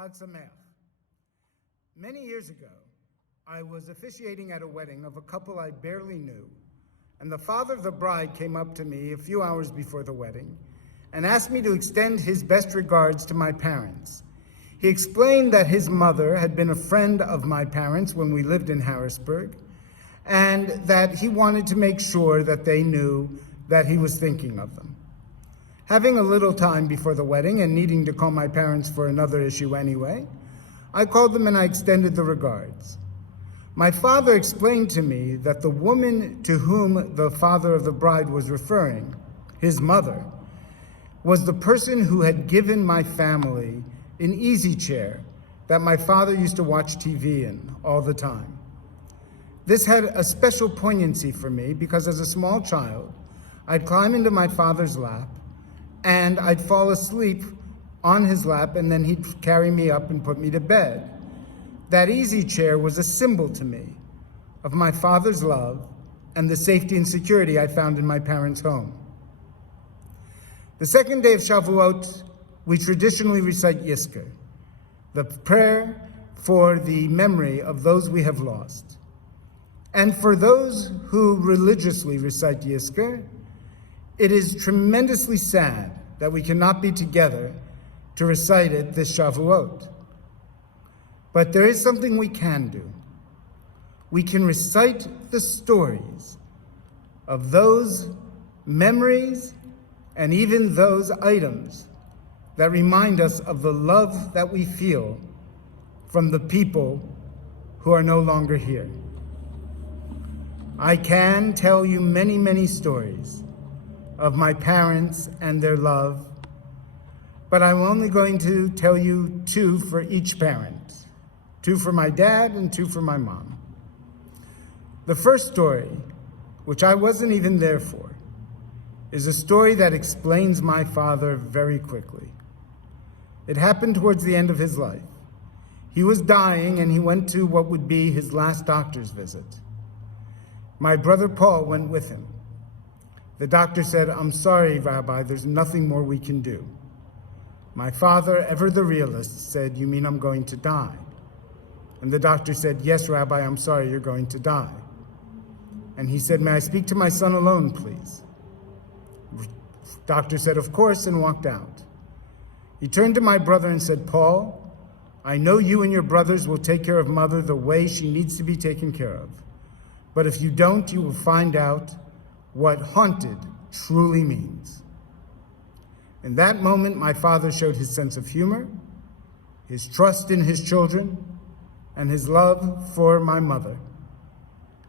Chag Sameach. Many years ago, I was officiating at a wedding of a couple I barely knew, and the father of the bride came up to me a few hours before the wedding and asked me to extend his best regards to my parents. He explained that his mother had been a friend of my parents when we lived in Harrisburg, and that he wanted to make sure that they knew that he was thinking of them. Having a little time before the wedding and needing to call my parents for another issue anyway, I called them and I extended the regards. My father explained to me that the woman to whom the father of the bride was referring, his mother, was the person who had given my family an easy chair that my father used to watch TV in all the time. This had a special poignancy for me because as a small child, I'd climb into my father's lap and I'd fall asleep on his lap, and then he'd carry me up and put me to bed. That easy chair was a symbol to me of my father's love and the safety and security I found in my parents' home. The second day of Shavuot, we traditionally recite Yizkor, the prayer for the memory of those we have lost. And for those who religiously recite Yizkor, it is tremendously sad that we cannot be together to recite it this Shavuot. But there is something we can do. We can recite the stories of those memories and even those items that remind us of the love that we feel from the people who are no longer here. I can tell you many, many stories of my parents and their love, but I'm only going to tell you two for each parent, two for my dad and two for my mom. The first story, which I wasn't even there for, is a story that explains my father very quickly. It happened towards the end of his life. He was dying and he went to what would be his last doctor's visit. My brother Paul went with him. The doctor said, "I'm sorry, Rabbi, there's nothing more we can do." My father, ever the realist, said, "You mean I'm going to die?" And the doctor said, "Yes, Rabbi, I'm sorry, you're going to die." And he said, "May I speak to my son alone, please?" The doctor said, "Of course," and walked out. He turned to my brother and said, "Paul, I know you and your brothers will take care of Mother the way she needs to be taken care of. But if you don't, you will find out what haunted truly means." In that moment, my father showed his sense of humor, his trust in his children, and his love for my mother.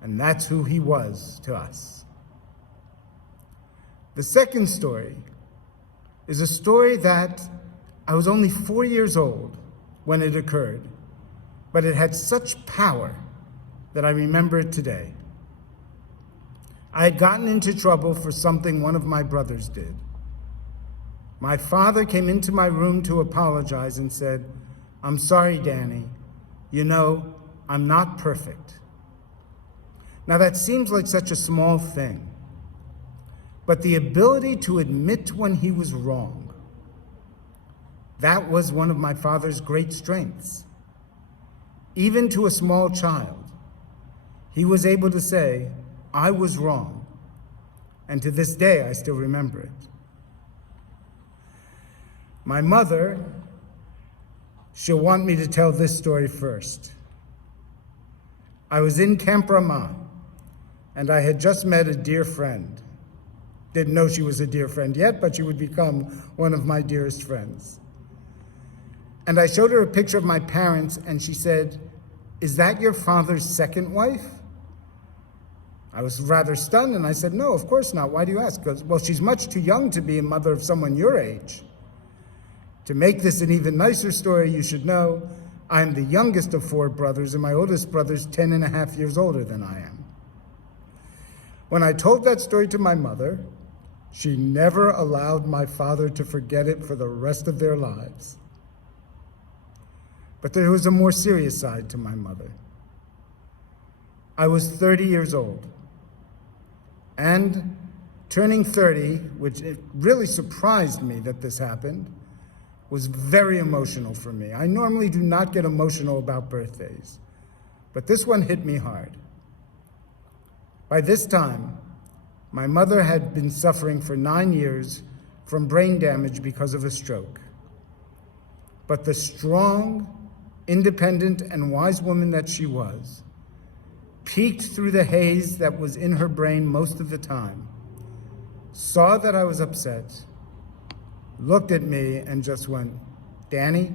And that's who he was to us. The second story is a story that I was only 4 years old when it occurred, but it had such power that I remember it today. I had gotten into trouble for something one of my brothers did. My father came into my room to apologize and said, "I'm sorry, Danny. You know, I'm not perfect." Now that seems like such a small thing, but the ability to admit when he was wrong, that was one of my father's great strengths. Even to a small child, he was able to say, "I was wrong." And to this day, I still remember it. My mother, she'll want me to tell this story first. I was in Camp Ramah, and I had just met a dear friend. Didn't know she was a dear friend yet, but she would become one of my dearest friends. And I showed her a picture of my parents, and she said, "Is that your father's second wife?" I was rather stunned, and I said, "No, of course not. Why do you ask?" Because, "Well, she's much too young to be a mother of someone your age." To make this an even nicer story, you should know I'm the youngest of 4 brothers, and my oldest brother's 10 and a half years older than I am. When I told that story to my mother, she never allowed my father to forget it for the rest of their lives. But there was a more serious side to my mother. I was 30 years old, and turning 30, which it really surprised me that this happened, was very emotional for me. I normally do not get emotional about birthdays, but this one hit me hard. By this time, my mother had been suffering for 9 years from brain damage because of a stroke. But the strong, independent, and wise woman that she was peeked through the haze that was in her brain most of the time, saw that I was upset, looked at me and just went, "Danny,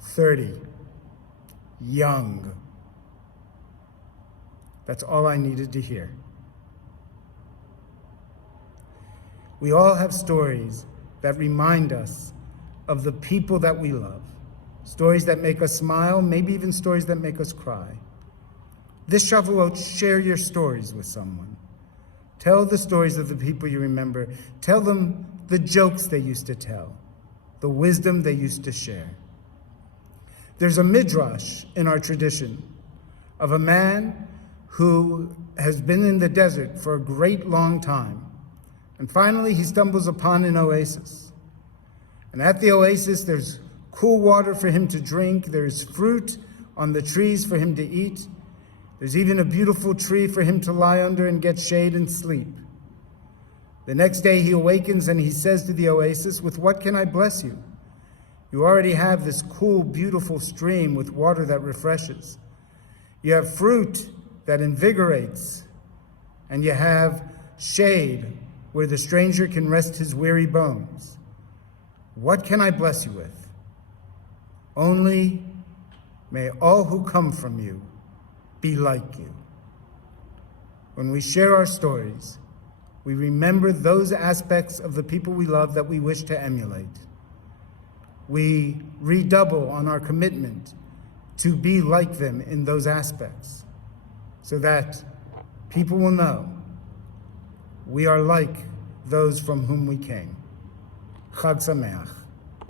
30, young." That's all I needed to hear. We all have stories that remind us of the people that we love, stories that make us smile, maybe even stories that make us cry. This Shavuot, share your stories with someone. Tell the stories of the people you remember. Tell them the jokes they used to tell, the wisdom they used to share. There's a midrash in our tradition of a man who has been in the desert for a great long time. And finally, he stumbles upon an oasis. And at the oasis, there's cool water for him to drink. There's fruit on the trees for him to eat. There's even a beautiful tree for him to lie under and get shade and sleep. The next day, he awakens and he says to the oasis, "With what can I bless you? You already have this cool, beautiful stream with water that refreshes. You have fruit that invigorates, and you have shade where the stranger can rest his weary bones. What can I bless you with? Only may all who come from you be like you." When we share our stories, we remember those aspects of the people we love that we wish to emulate. We redouble on our commitment to be like them in those aspects, so that people will know we are like those from whom we came. Chag Sameach.